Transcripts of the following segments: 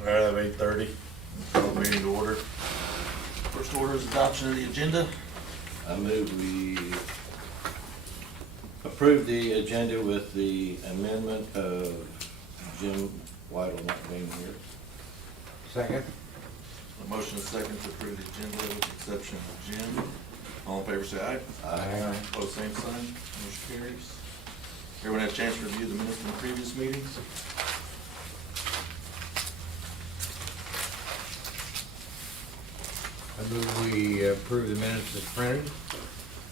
All right, I have 8:30. Call the meeting to order. First order is adoption of the agenda. I move we approve the agenda with the amendment of Jim Whittle not being here. Second? A motion is second to approve the agenda with the exception of Jim. All in favor say aye. Aye. Opposed, same sign. Motion carries. Everyone had a chance to review the minutes from the previous meetings? I move we approve the minutes as printed.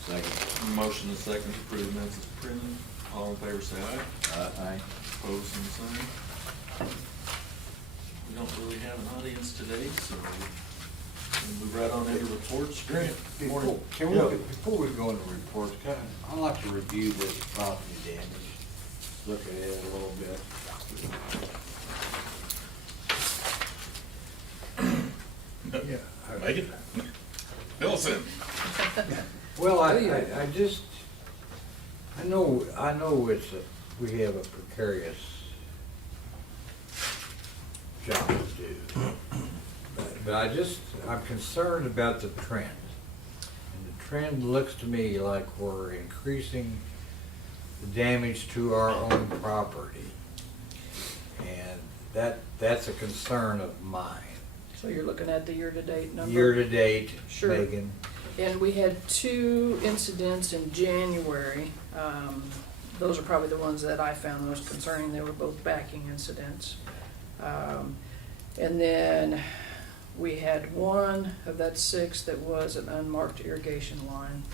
Second. Motion is second to approve the minutes as printed. All in favor say aye. Aye. Opposed, same sign. We don't really have an audience today, so we'll move right on into reports. Grant, good morning. Can we, before we go into reports, I'd like to review this property damage, look at it a little bit. Yeah. Make it. Fill us in. Well, I know we have a precarious job to do. But I'm concerned about the trend. And the trend looks to me like we're increasing the damage to our own property. And that's a concern of mine. So you're looking at the year-to-date number? Year-to-date, Sure. Megan. And we had 2 incidents in January. Those are probably the ones that I found most concerning. They were both backing incidents. And then we had 1 of that 6 that was an unmarked irrigation line.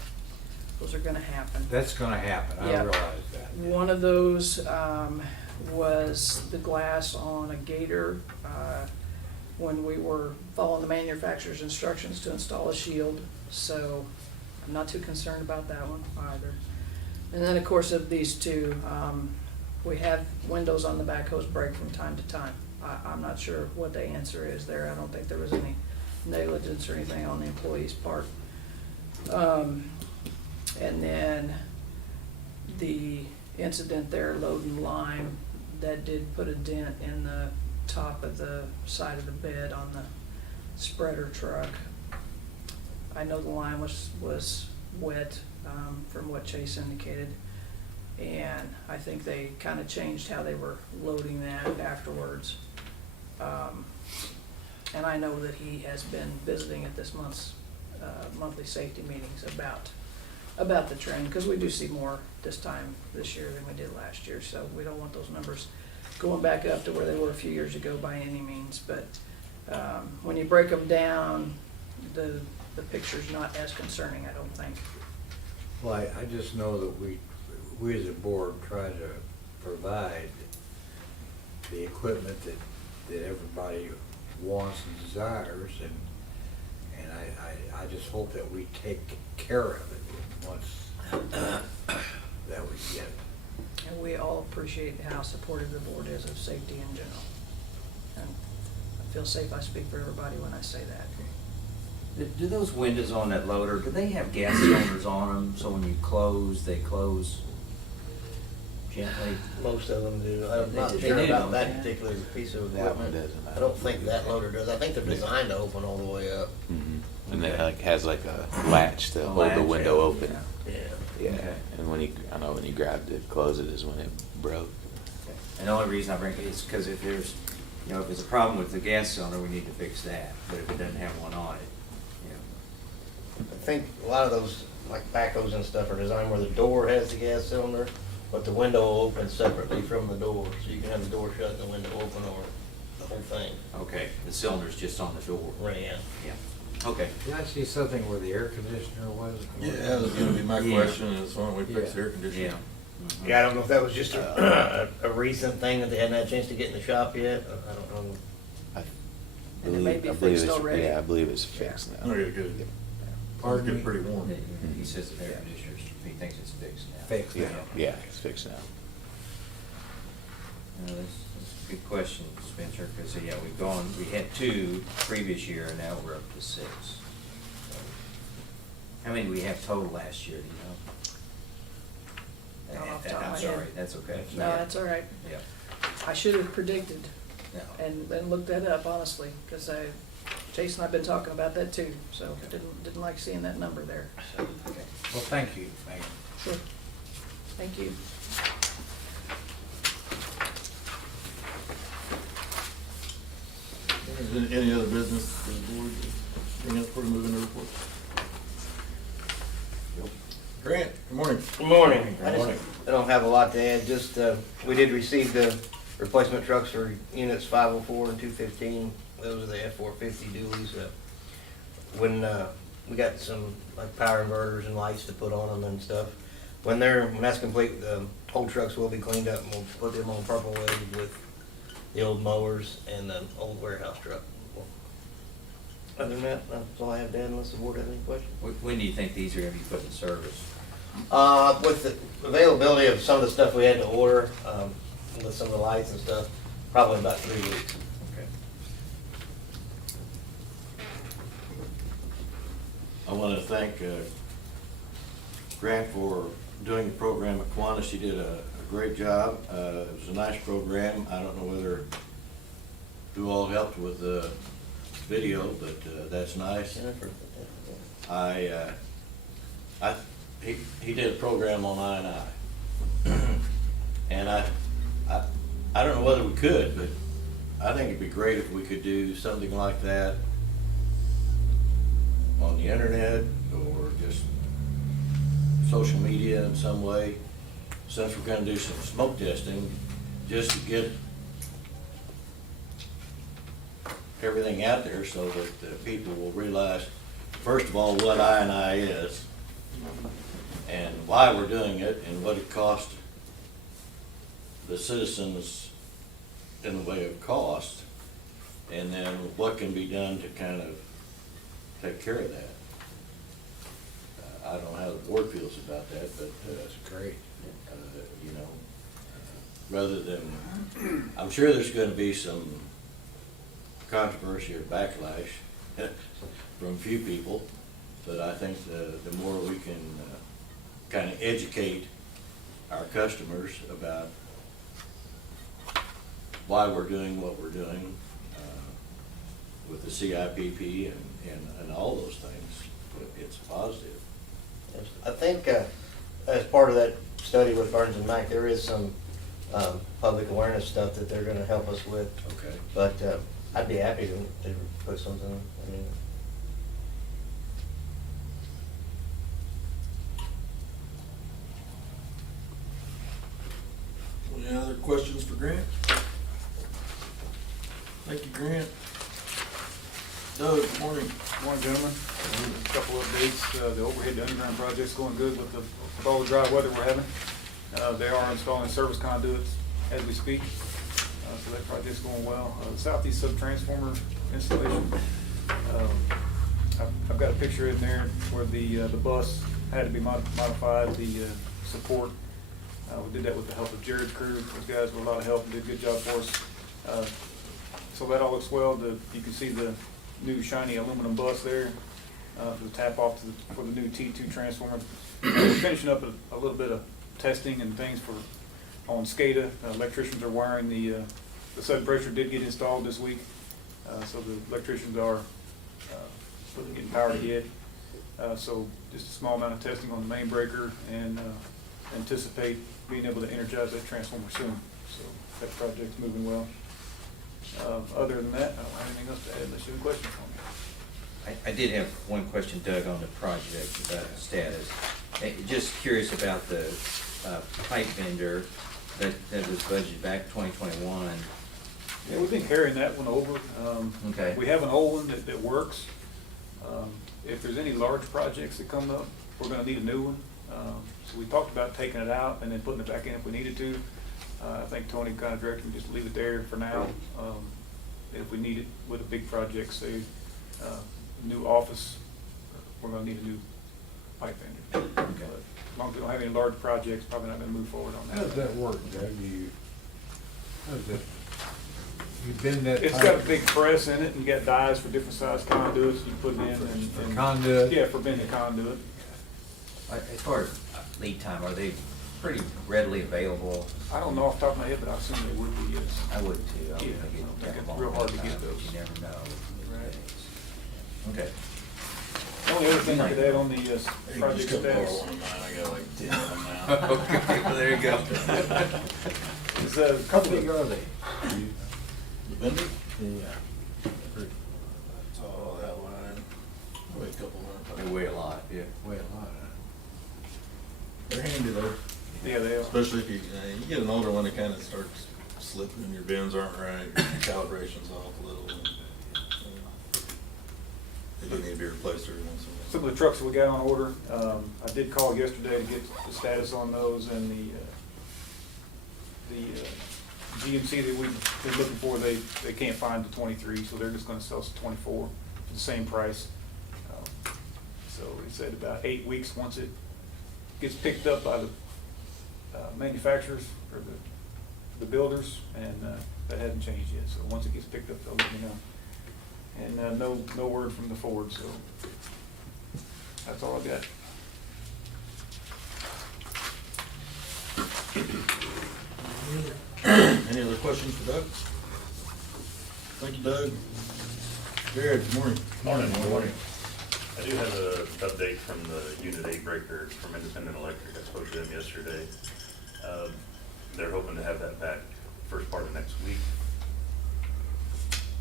Those are gonna happen. That's gonna happen, I Yeah. realize that. One of those was the glass on a gator when we were following the manufacturer's instructions to install a shield. So I'm not too concerned about that one either. And then, of course, of these 2, we have windows on the backhoes break from time to time. I'm not sure what the answer is there. I don't think there was any negligence or anything on the employee's part. And then the incident there loading lime, that did put a dent in the top of the side of the bed on the spreader truck. I know the line was wet, from what Chase indicated, and I think they kind of changed how they were loading that afterwards. And I know that he has been visiting at this month's monthly safety meetings about the trend, because we do see more this year than we did last year, so we don't want those numbers going back up to where they were a few years ago by any means. But when you break them down, the picture's not as concerning, I don't think. Well, I just know that we as a board try to provide the equipment that everybody wants and desires, and I just hope that we take care of it once that we get it. And we all appreciate how supportive the board is of safety in general. And I feel safe, I speak for everybody when I say that. Do those windows on that loader, do they have gas cylinders on them, so when you close, they close gently? Most of them do. I'm They not do, sure don't about they? that particular piece of That one equipment. doesn't. I don't think that loader does. I think they're designed to open all the way up. And it like has like a latch to hold the latch, window yeah. open. Yeah. Yeah. Okay. And when you grabbed it, close it is when it broke. And the only reason I bring it is because if there's, if it's a problem with the gas cylinder, we need to fix that. But if it doesn't have one on it, I think a lot of those, like backhoes and stuff, are designed where the door has the gas cylinder, but the window will open separately from the door. So you can have the door shut and the window open, or the whole thing. okay, the cylinder's just on the door. Right, yeah. Yeah, okay. Did I see something where the air conditioner was? Yeah, that was gonna be my Yeah. question, is why don't we fix the air conditioning? Yeah. Yeah, I don't know if that was just a recent thing that they hadn't had a chance to get in the shop yet. I don't know. And it may be I believe fixed it's, already. yeah, I believe it's fixed now. Oh, yeah, good. Pardon It's me? getting pretty warm. He says the air conditioner's, he thinks it's fixed now. Fixed now. Yeah, it's fixed now. No, that's a good question, Spencer, because, yeah, we had 2 previous year, and now we're up to 6. So, how many do we have total last year, do you know? Not off the top of I'm my sorry, head. that's okay. No, that's all right. Yeah. I should have predicted No. and look that up, honestly, because Jason and I've been talking about that too, so Okay. didn't like seeing that number there, so. Okay. Well, thank you, Megan. Sure. Thank you. Any other business for the board to bring up before we move into reports? Grant, good morning. Good morning. Good morning. I don't have a lot to add, just, we did receive the replacement trucks for units 504 and 215. Those are the F450 dualies. When we got some like power inverters and lights to put on them and stuff. When that's complete, the old trucks will be cleaned up and we'll put them on purple wave with the old mowers and the old warehouse truck. Other than that, that's all I have to add unless the board has any questions. When do you think these are gonna be put in service? With the availability of some of the stuff we had to order, with some of the lights and stuff, probably about 3 weeks. Okay. I want to thank Grant for doing the program at Kiwanis. She did a great job. It was a nice program. I don't know whether you all helped with the video, but that's nice. Jennifer? He did a program on I&I. And I don't know whether we could, but I think it'd be great if we could do something like that on the internet or just social media in some way. Since we're gonna do some smoke testing, just to get everything out there so that the people will realize, first of all, what I&I is and why we're doing it and what it costs the citizens in the way of cost, and then what can be done to kind of take care of that. I don't know how the board feels about that, but That's great. you know, rather than, I'm sure there's gonna be some controversy or backlash from a few people, but I think the more we can kind of educate our customers about why we're doing what we're doing with the CIPP and all those things, it's positive. Yes. I think as part of that study with Burns and Mac, there is some public awareness stuff that they're gonna help us with. Okay. But I'd be happy to put something, I mean. Any other questions for Grant? Thank you, Grant. Doug, good morning. Morning, gentlemen. A couple updates. The overhead to underground project's going good with all the dry weather we're having. They are installing service conduits as we speak, so that project's going well. The southeast sub-transformer installation, I've got a picture in there where the bus had to be modified, the support. We did that with the help of Jared's crew. Those guys were a lot of help and did a good job for us. So that all looks well. You can see the new shiny aluminum bus there, the tap off for the new T2 transformer. We're finishing up a little bit of testing and things on SCADA. Electricians are wiring the sudden pressure did get installed this week, so the electricians are getting power to it. So just a small amount of testing on the main breaker and anticipate being able to energize that transformer soon. So that project's moving well. Other than that, I don't have anything else to add unless you have a question for me. I did have one question, Doug, on the project status. Just curious about the pipe vendor that was budgeted back 2021. Yeah, we've been carrying that one over. Okay. We have an old one that works. If there's any large projects that come up, we're gonna need a new one. So we talked about taking it out and then putting it back in if we needed to. I think Tony kind of directed me just to leave it there for now. If we need it with a big project, say, new office, we're gonna need a new pipe vendor. But as long as we don't have any large projects, probably not gonna move forward on that. How does that work, Doug? How does that, you bend that pipe? It's got a big press in it and you got dies for different size conduits you put in and. For conduit? Yeah, for bending conduit. As far as lead time, are they pretty readily available. I don't know off the top of my head, but I assume they would be, yes. I would too. I would Yeah, think I it'd think take it's a long real hard to time, get but those. you never know with Right. these days. Okay. The only other thing I could add on the project Just borrow status one of mine, I got like 10 of them now. Okay, well, there you go. is a How couple big of, are they? The bender? Yeah. That's all that line. Weigh a couple They hundred. weigh a lot, yeah. Weigh a lot, huh? They're handy though, yeah, they are. especially if you get an older one, it kinda starts slipping, your bends aren't right, your calibration's off a little. And, they do need to be replaced every once in a while. Some of the trucks that we got on order, I did call yesterday to get the status on those, and the GMC that we've been looking for, they can't find the 23, so they're just gonna sell us the 24 for the same price. So he said about 8 weeks, once it gets picked up by the manufacturers or the builders, and that hasn't changed yet, so once it gets picked up, they'll let me know. And no word from the Ford, so that's all I got. Any other questions for Doug? Thank you, Doug. Jared, good morning. Morning. I do have an update from the Unit 8 breaker from Independent Electric. I spoke to them yesterday. They're hoping to have that back first part of next week.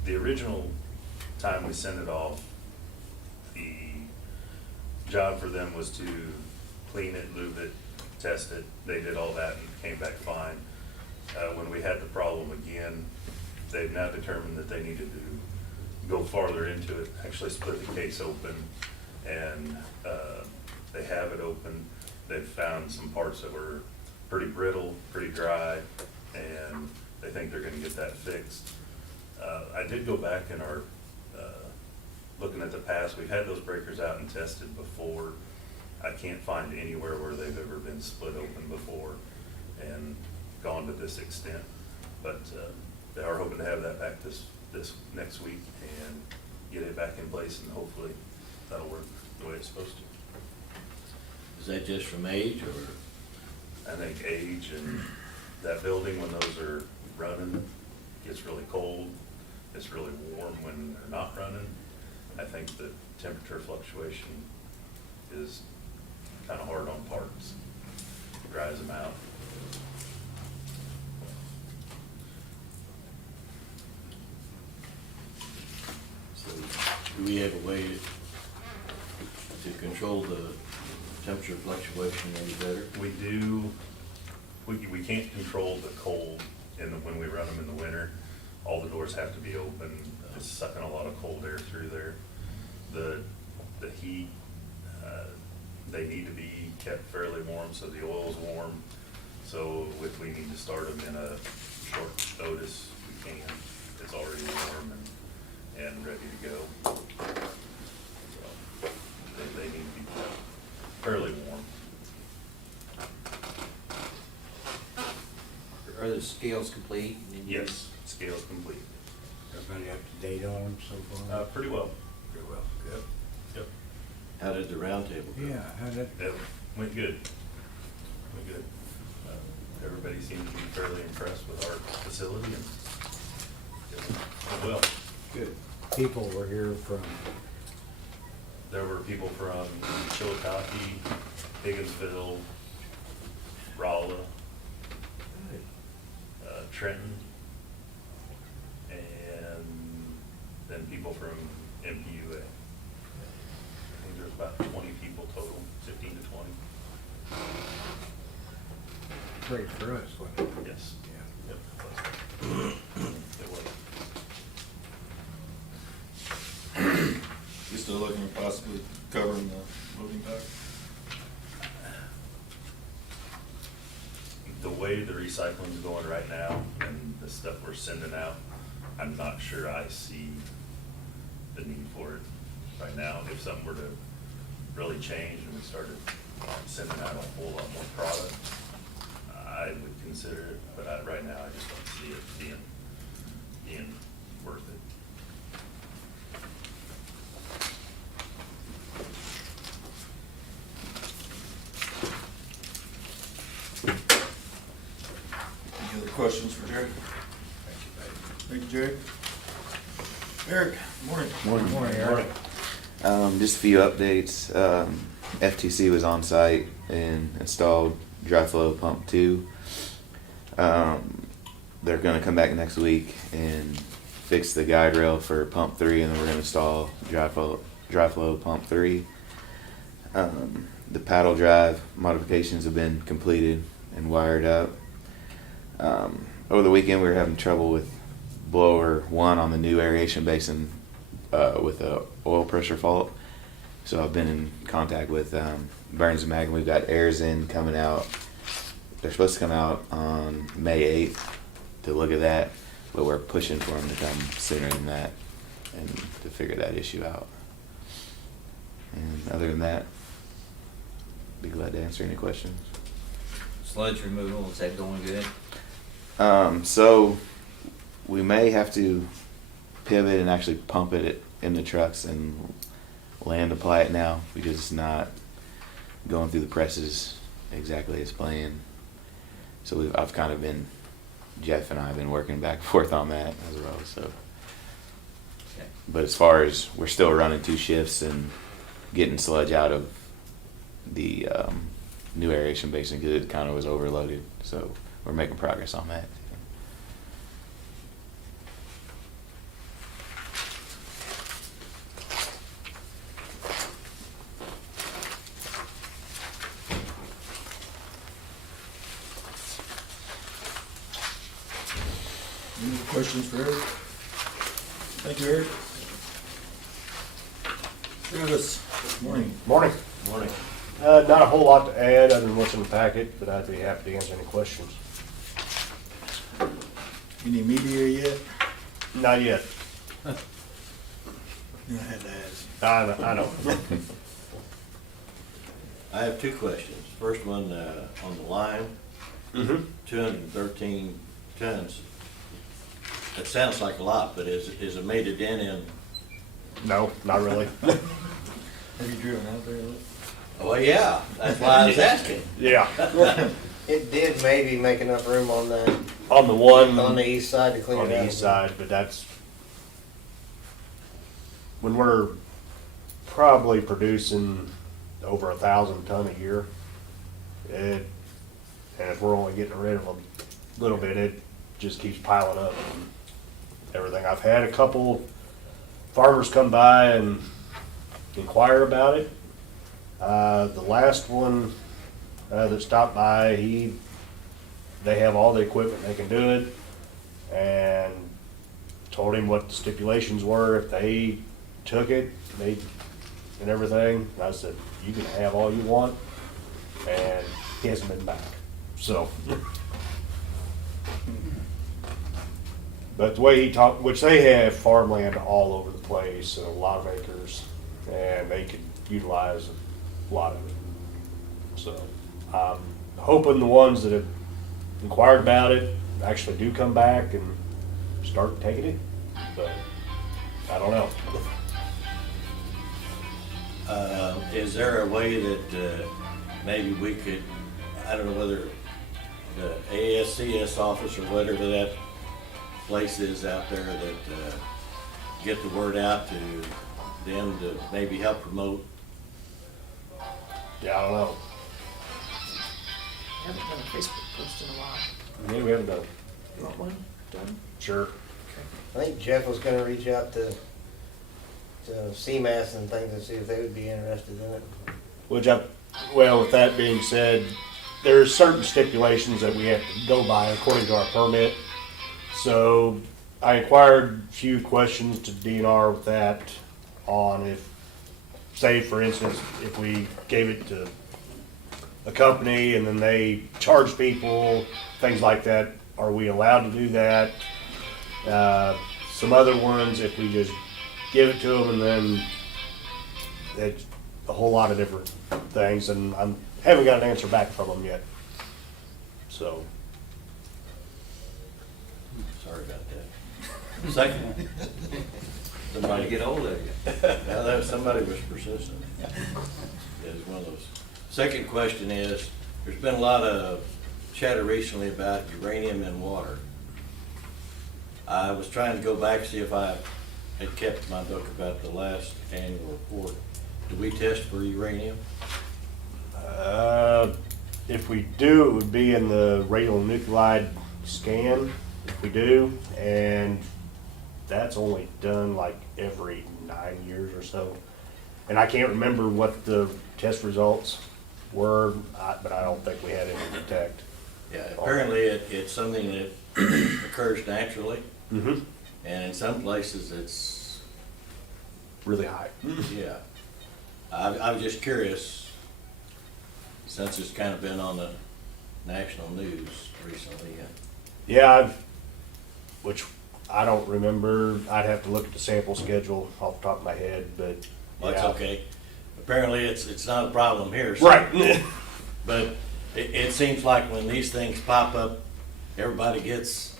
The original time we sent it off, the job for them was to clean it, lube it, test it. They did all that and came back fine. When we had the problem again, they've now determined that they needed to go farther into it, actually split the case open, and they have it open. They've found some parts that were pretty brittle, pretty dry, and they think they're gonna get that fixed. I did go back in our, looking at the past, we've had those breakers out and tested before. I can't find anywhere where they've ever been split open before and gone to this extent. But they are hoping to have that back this next week and get it back in place, and hopefully that'll work the way it's supposed to. Is that just from age or? I think age and that building, when those are running, gets really cold. It's really warm when they're not running. I think the temperature fluctuation is kind of hard on parts. It dries them out. So do we have a way to control the temperature fluctuation any better? We do, we can't control the cold when we run them in the winter. All the doors have to be open. It's sucking a lot of cold air through there. The heat, they need to be kept fairly warm, so the oil's warm. So if we need to start them in a short notice, we can. It's already warm and ready to go. So they need to be kept fairly warm. Are the scales complete? Yes, scale's complete. Everybody up to date on them so far? Pretty well. Pretty well, good. Yep. How did the round table go? Yeah, how'd that, It went good. Went good. Everybody seemed to be fairly impressed with our facility and did well. good. People were here from, There were people from Chillicothe, Higginsville, Rolla, Trenton, and then people from MPUA. I think there's about 20 people total, 15 to 20. great for us, wasn't it? Yes. Yeah. Yep. It was. You still looking at possibly covering the moving back? The way the recycling's going right now and the stuff we're sending out, I'm not sure I see the need for it right now. If something were to really change and we started sending out a whole lot more product, I would consider it, but right now I just don't see it being worth it. questions for Jared? Thank you, Jared. Eric, morning. Morning, Eric. Just a few updates. FTC was on site and installed dry flow pump 2. They're gonna come back next week and fix the guide rail for pump 3, and then we're gonna install dry flow pump 3. The paddle drive modifications have been completed and wired up. Over the weekend, we were having trouble with blower 1 on the new aeration basin with a oil pressure fault. So I've been in contact with Burns and Mag, and we've got airs in coming out. They're supposed to come out on May 8th to look at that, but we're pushing for them to come sooner than that and to figure that issue out. And other than that, be glad to answer any questions. Sludge removal, is that going good? So we may have to pivot and actually pump it in the trucks and land apply it now, because it's not going through the presses exactly as planned. So I've kind of been, Jeff and I have been working back and forth on that as well. So, Okay. but as far as we're still running 2 shifts and getting sludge out of the new aeration basin because it kind of was overloaded. So we're making progress on that. Any other questions for Eric? Thank you, Eric. Travis, morning. Morning. Morning. Not a whole lot to add other than what's in the packet, but I'd be happy to answer any questions. Any media yet? Not yet. Yeah, I had to ask. I know. I have 2 questions. First one, on the line, Mm-hmm. 213 tons. That sounds like a lot, but is it made a dent in? No, not really. Have you driven out there yet? Oh, yeah, that's why I was asking. Yeah. It did maybe make enough room on the, On the one. on the east side to clean it out. On the east side, but that's, when we're probably producing over 1,000 ton a year, and if we're only getting rid of a little bit, it just keeps piling up and everything. I've had a couple farmers come by and inquire about it. The last one that stopped by, they have all the equipment, they can do it, and told him what the stipulations were if they took it, and everything. And I said, you can have all you want, and he hasn't been back. So, but the way he talked, which they have farmland all over the place, and a lot of acres, and they could utilize a lot of it. So, I'm hoping the ones that have inquired about it actually do come back and start taking it, but I don't know. Is there a way that maybe we could, I don't know whether the ASCS office or whatever that place is out there, that get the word out to them to maybe help promote? Yeah, I don't know. Haven't done a Facebook post in a while. Maybe we haven't done. You want one done? Sure. I think Jeff was gonna reach out to CMAS and things and see if they would be interested in it. Well, with that being said, there's certain stipulations that we have to go by according to our permit. So I inquired a few questions to DNR with that on if, say for instance, if we gave it to a company and then they charge people, things like that, are we allowed to do that? Some other ones, if we just give it to them and then it's a whole lot of different things, and I haven't got an answer back from them yet. So, Sorry about that. Second. Somebody get hold of you. Now, somebody was persistent. It's one of those. Second question is, there's been a lot of chatted recently about uranium in water. I was trying to go back to see if I had kept my book about the last annual report. Do we test for uranium? If we do, it would be in the radionuclide scan, if we do, and that's only done like every 9 years or so. And I can't remember what the test results were, but I don't think we had any to detect. Yeah, apparently it's something that occurs naturally, Mm-hmm. and in some places it's, Really high. yeah. I was just curious, since it's kind of been on the national news recently. Yeah, which I don't remember. I'd have to look at the sample schedule off the top of my head, but Well, it's yeah. okay. Apparently it's not a problem here. So. Right. But it seems like when these things pop up, everybody gets,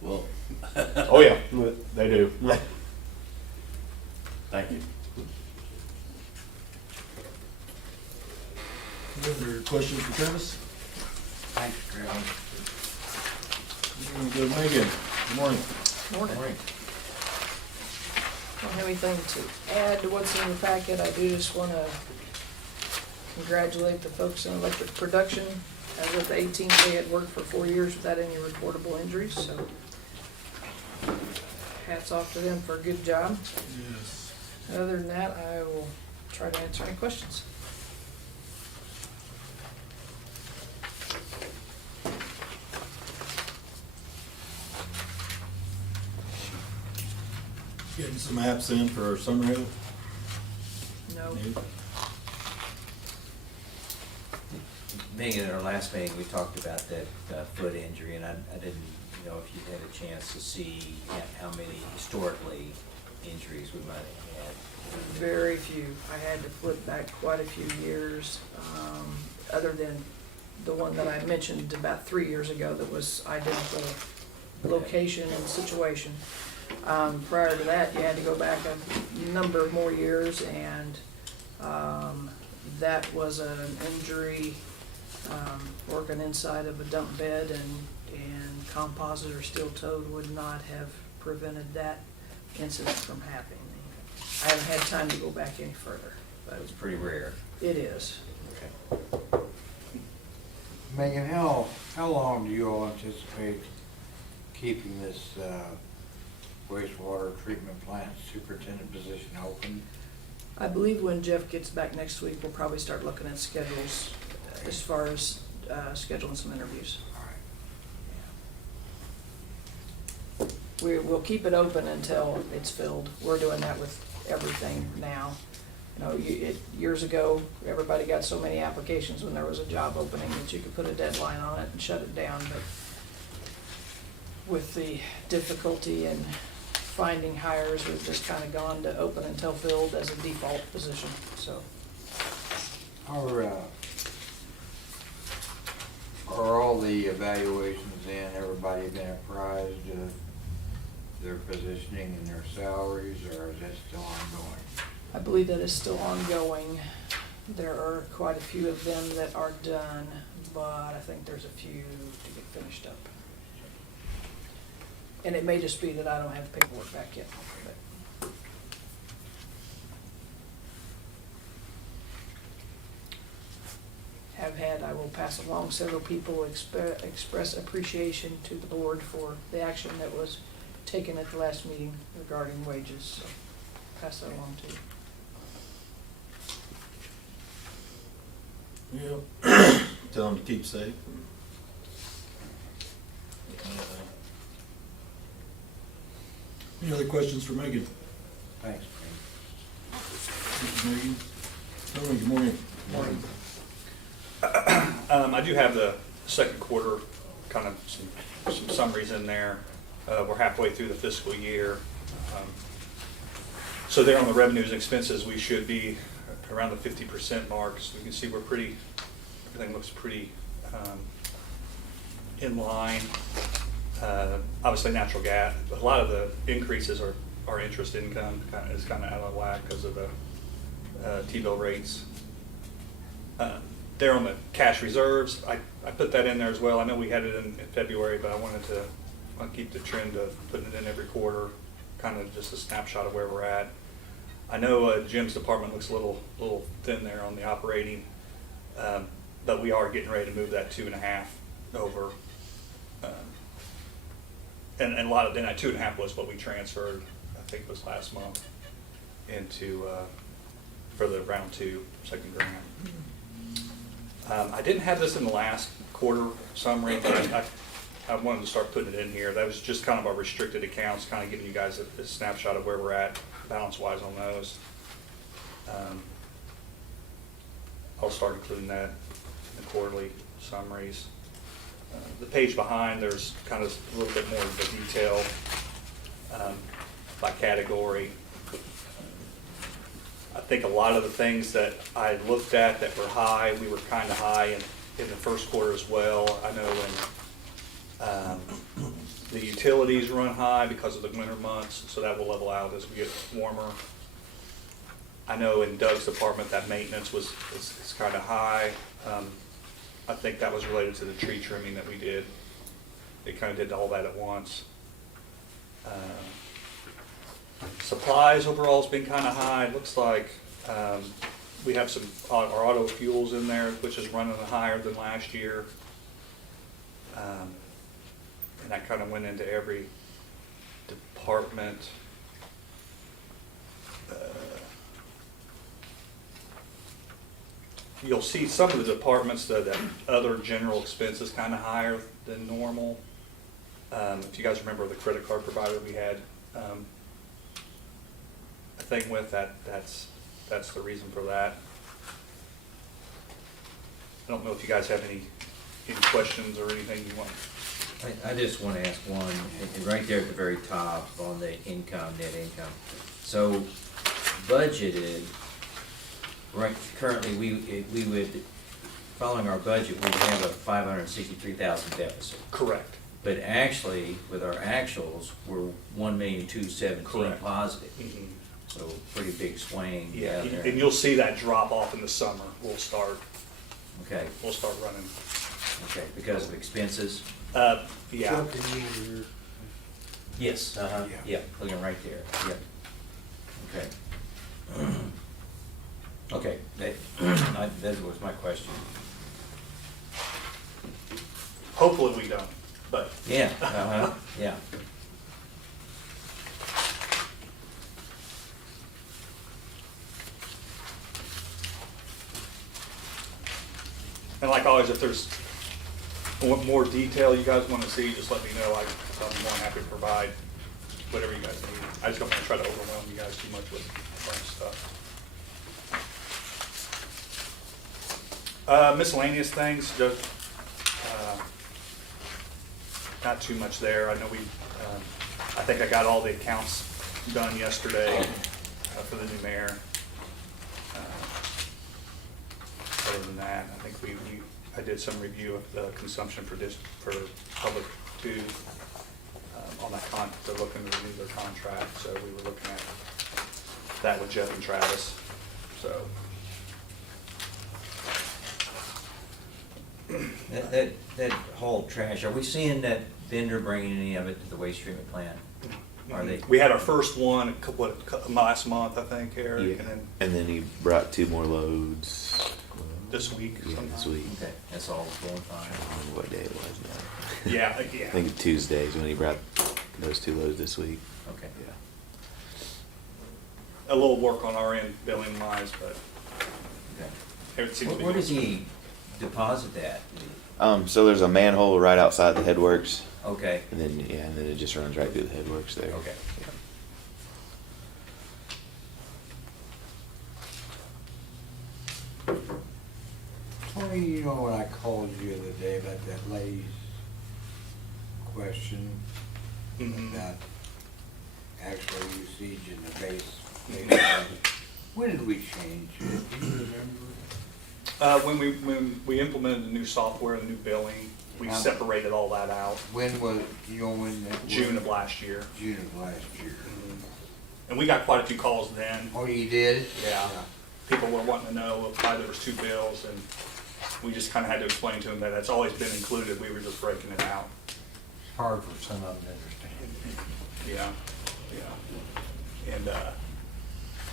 well. Oh yeah, they do. Thank you. Any other questions for Travis? Thanks, Travis. We're gonna go to Megan. Good morning. Morning. Don't have anything to add to what's in the packet. I do just want to congratulate the folks in electric production. As of the 18th, they had worked for 4 years without any reportable injuries, so hats off to them for a good job. Yes. Other than that, I will try to answer any questions. Getting some apps in for our summer help. No. Megan, at our last meeting, we talked about that foot injury, and I didn't know if you had a chance to see how many historically injuries we might have had. Very few. I had to flip back quite a few years, other than the one that I mentioned about 3 years ago that was identical location and situation. Prior to that, you had to go back a number of more years, and that was an injury working inside of a dump bed, and composite or steel toed would not have prevented that incident from happening. I haven't had time to go back any further, but It's pretty rare. it is. Okay. Megan, how long do you all anticipate keeping this wastewater treatment plant superintendent position open? I believe when Jeff gets back next week, we'll probably start looking at schedules as far as scheduling some interviews. All right. We'll keep it open until it's filled. We're doing that with everything now. You know, years ago, everybody got so many applications when there was a job opening that you could put a deadline on it and shut it down, but with the difficulty in finding hires, we've just kind of gone to open until filled as a default position, so. Are all the evaluations in, everybody been apprised of their positioning and their salaries, or is that still ongoing? I believe that is still ongoing. There are quite a few of them that are done, but I think there's a few to get finished up. And it may just be that I don't have paperwork back yet, but. I will pass along, several people express appreciation to the board for the action that was taken at the last meeting regarding wages, so pass that along to you. Yep. Tell them to keep safe. Any other questions for Megan? Thanks, Thank you, Megan. Tony, good morning. Morning. I do have the second quarter, kind of some summaries in there. We're halfway through the fiscal year. So there on the revenues and expenses, we should be around the 50% mark. So you can see everything looks pretty in line. Obviously natural gas, a lot of the increases are interest income, is kind of out of whack because of the T-bill rates. there on the cash reserves, I put that in there as well. I know we had it in February, but I wanted to keep the trend of putting it in every quarter, kind of just a snapshot of where we're at. I know Jim's department looks a little thin there on the operating, but we are getting ready to move that 2.5 over. And a lot of, then that 2.5 was what we transferred, I think it was last month, into, for the round 2 second grant. I didn't have this in the last quarter summary, but I wanted to start putting it in here. That was just kind of our restricted accounts, kind of giving you guys a snapshot of where we're at balance-wise on those. I'll start including that in the quarterly summaries. The page behind, there's kind of a little bit more of the detail by category. I think a lot of the things that I looked at that were high, we were kind of high in the first quarter as well. I know when the utilities run high because of the winter months, so that will level out as we get warmer. I know in Doug's department that maintenance is kind of high. I think that was related to the tree trimming that we did. It kind of did all that at once. Supplies overall has been kind of high. It looks like we have some our auto fuels in there, which is running higher than last year. And that kind of went into every department. You'll see some of the departments that other general expenses kind of higher than normal. If you guys remember the credit card provider we had a thing with that, that's the reason for that. I don't know if you guys have any questions or anything you want. I just want to ask one, and right there at the very top on the income, net income. So budgeted, right, currently we would, following our budget, we'd have a 563,000 deficit. Correct. But actually, with our actuals, we're 1,217,000 Correct. positive. Mm-hmm. So pretty big swing Yeah, down there. and you'll see that drop off in the summer. We'll start Okay, running. okay, because of expenses? Yeah. Something you- Yes, yeah, looking right there, yep. Okay. Okay, that was my question. Hopefully we don't, but Yeah, yeah. and like always, if there's more detail you guys want to see, just let me know. I'm more than happy to provide whatever you guys need. I just don't want to try to overwhelm you guys too much with a bunch of stuff. Miscellaneous things, just not too much there. I know I think I got all the accounts done yesterday for the new mayor. Other than that, I think I did some review of the consumption for public too, on that they're looking to renew their contract, so we were looking at that with Jeff and Travis, so. That hauled trash, are we seeing that vendor bringing any of it to the waste treatment plant? Are they? We had our first one last month, I think, Eric, Yeah. and then And then he brought 2 more loads. this week. Yeah, sometime. this week. Okay, that's all going I fine. don't know what day it was now. Yeah, I yeah. think Tuesdays when he brought those 2 loads this week. Okay. Yeah. A little work on our end, billing wise, but Okay. it seems to be. Where does he deposit that? So there's a manhole right outside the headworks, Okay, and then it just runs right through the headworks there. okay. Tony, you know when I called you the other day about that lady's question Mhm. about actual usage in the base? When did we change it? Do you remember? When we implemented the new software, the new billing, we separated all that out. When was, you know, when that was? June of last year. June of last year. And we got quite a few calls then. Oh, you did? Yeah. People were wanting to know why there was 2 bills, and we just kinda had to explain to them that that's always been included, we were just breaking it out. It's hard for some of them to understand. Yeah, yeah. And,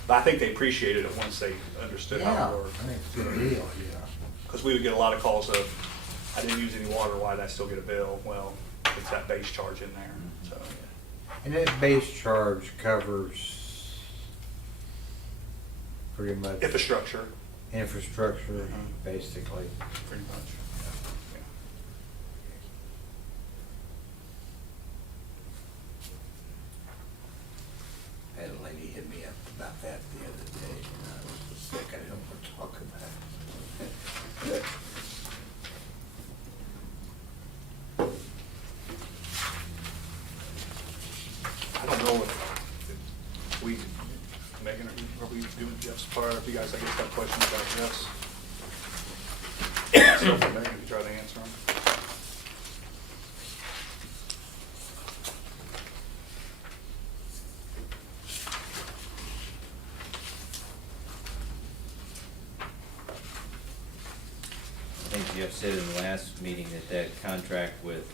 but I think they appreciated it once they understood how Yeah, it worked. I think it's a good deal, yeah. Because we would get a lot of calls of, I didn't use any water, why did I still get a bill? Well, it's that base charge in there, so. And that base charge covers pretty much Infrastructure, infrastructure, basically. pretty much. Yeah. I had a lady hit me up about that the other day, and I was sick, I didn't want to talk about it. I don't know if we, Megan, are we doing Jeff's part? If you guys, I guess, have questions about Jeff's. So, Megan, you try to answer them. I think Jeff said in the last meeting that that contract with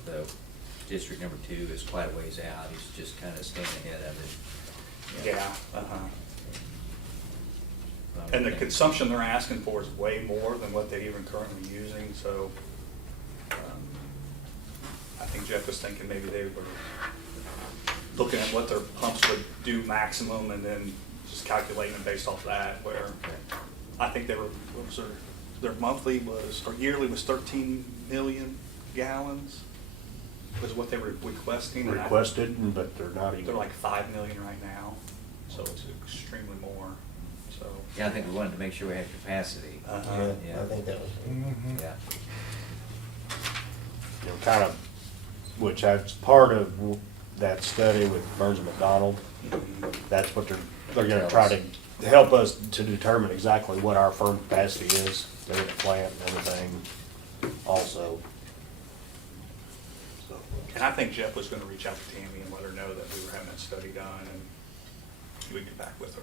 District Number 2 is quite a ways out. He's just kind of staying ahead of it. Yeah, And the consumption they're asking for is way more than what they're even currently using, so I think Jeff was thinking maybe they were looking at what their pumps would do maximum and then just calculating it based off that, where I think they were, what was their monthly was, or yearly was 13 million gallons, was what they were requesting. and I- Requested, but they're not even. They're like 5 million right now, so it's extremely more, so. Yeah, I think we wanted to make sure we had capacity. Uh-huh. Yeah, I think that was. Yeah. You know, kind of, which that's part of that study with Burns and McDonald. That's what they're gonna try to help us to determine exactly what our firm capacity is, they're the plant and everything also. So, And I think Jeff was gonna reach out to Tammy and let her know that we were having that study done, and we'd get back with her.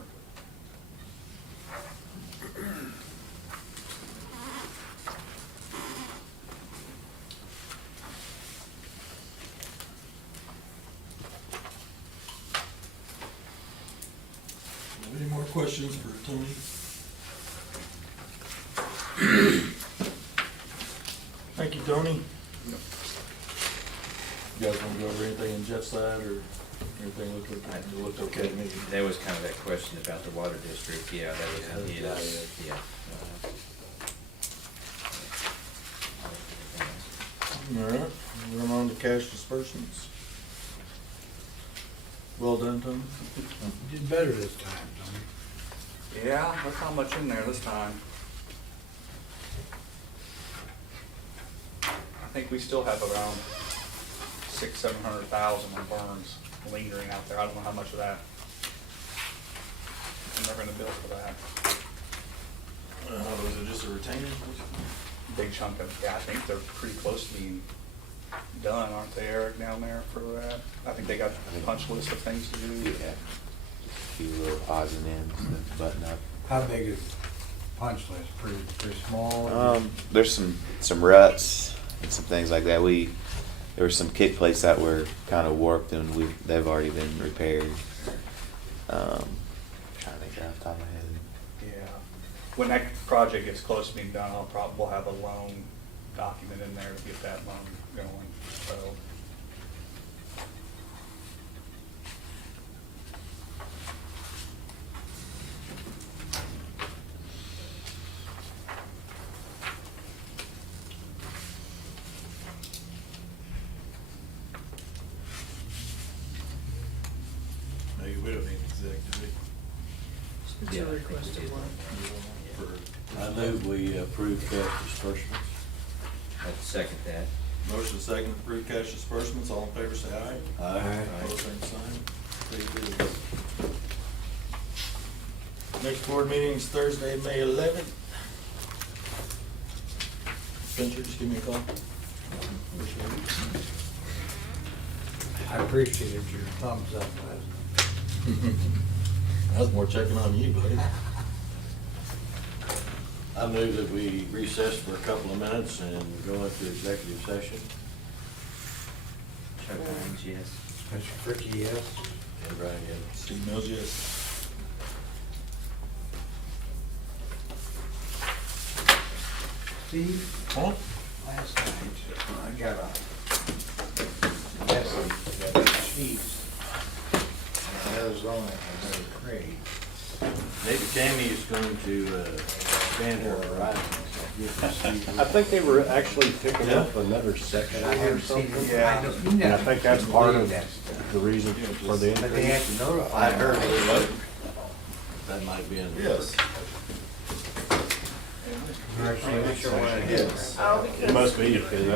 Any more questions for Tony? Thank you, Tony. You guys wanna go over anything in Jeff's side, or everything looked okay to me? There was kind of that question about the water district, yeah, that was in his, yeah. All right, we're on to cash disbursements. Well done, Tony. You did better this time, Tony. Yeah, there's not much in there this time. I think we still have around 600,000-700,000 on Burns lingering out there. I don't know how much of that. I'm never gonna bill for that. Was it just a retainer? Big chunk of, yeah, I think they're pretty close to being done, aren't they, Eric, down there for that? I think they got a punch list of things to do. Yeah. Just a few little odds and ends to button up. How big is punch list? Pretty small? There's some ruts and some things like that. There were some kick plates that were kind of warped and they've already been repaired. Trying to think off the top of my head. Yeah. When that project gets close to being done, we'll have a loan document in there to get that loan going, so. Maybe we don't need executive. It's Yeah, I a think we requested did. one. I move we approve cash disbursements. I'd second that. Motion second to approve cash disbursements, all in favor say aye. Aye. Opposed, same sign. Three, two. Next board meeting is Thursday, May 11th. Spencer, just give me a call. I appreciated your thumbs up last night. I was more checking on you, buddy. I move that we recess for a couple of minutes and go into executive session. Chuck Hines, yes. Mr. Fricky, yes? And Brian, yes. Steve Mills, yes. Steve, Huh? last night, I got a message that the Chiefs in Arizona have a trade. Maybe Tammy is going to expand her horizons. I think they were actually picking up another section And I or haven't seen something. it. I don't- you And I never think that's can part believe of that stuff. the reason for the But they have increase. to notify. I heard it. That might be in. Yes. Commercial. Yes. Oh, It must be, because